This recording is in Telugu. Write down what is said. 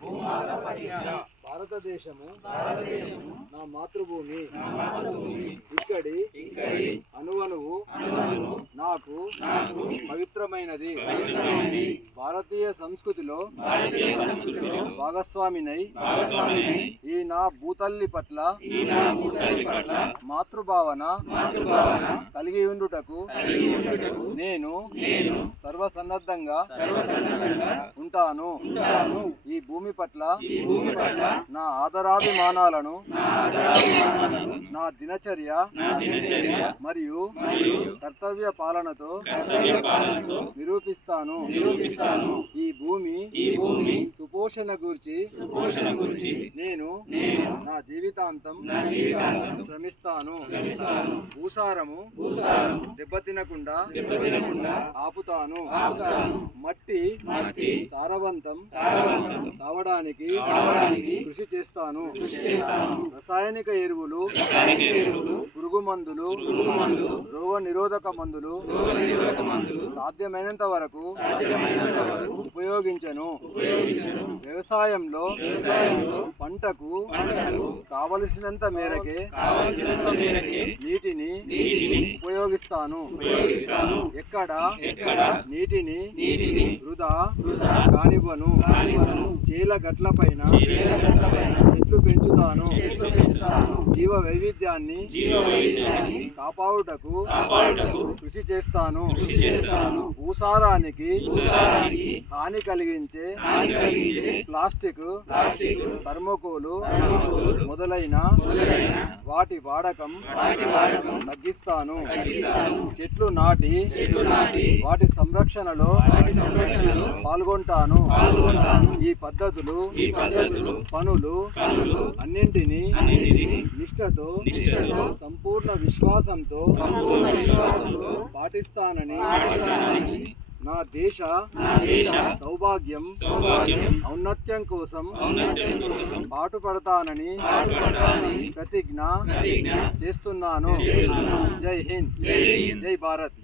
భూమాత ప్రతిజ్ఞ. భారతదేశము నా మాతృభూమి. ఇక్కడి అనువనువు నాకు పవిత్రమైనది. భారతీయ సంస్కృతిలో భాగస్వామినై. ఈ నా భూతల్లి పట్ల మాతృభావన కలిగి ఉండుటకు నేను సర్వసన్నద్ధంగా ఉంటాను. ఈ భూమి పట్ల నా ఆదరాభిమానాలను నా దినచర్య మరియు కర్తవ్య పాలనతో నిరూపిస్తాను. ఈ భూమి సుపోషణ గూర్చి. నేను నా జీవితాంతం శ్రమిస్తాను. భూసారము దెబ్బతినకుండా ఆపుతాను. మట్టి సారవంతం కావడానికి కృషి చేస్తాను. రసాయనిక ఎరువులు పురుగు మందులు రోగ నిరోధక మందులు సాధ్యమైనంత వరకు ఉపయోగించను. వ్యవసాయంలో పంటకు కావలసినంత మేరకే నీటిని ఉపయోగిస్తాను. ఎక్కడ నీటిని వృధా కానివ్వను. చేల గట్ల పైన చెట్లు పెంచుతాను. జీవ వైవిధ్యాన్ని కాపాడుటకు కృషి చేస్తాను. భూసారానికి హాని కలిగించే ప్లాస్టిక్ థర్మోకోలు మొదలైన వాటి వాడకం తగ్గిస్తాను. చెట్లు నాటి వాటి సంరక్షణలో పాల్గొంటాను. ఈ పద్ధతులు పనులు అన్నింటినీ నిష్ఠతో సంపూర్ణ విశ్వాసంతో పాటిస్తానని నా దేశ సౌభాగ్యం ఔన్నత్యం కోసం పాటుపడతానని ప్రతిజ్ఞ చేస్తున్నాను. జై హింద్. జై భారత్.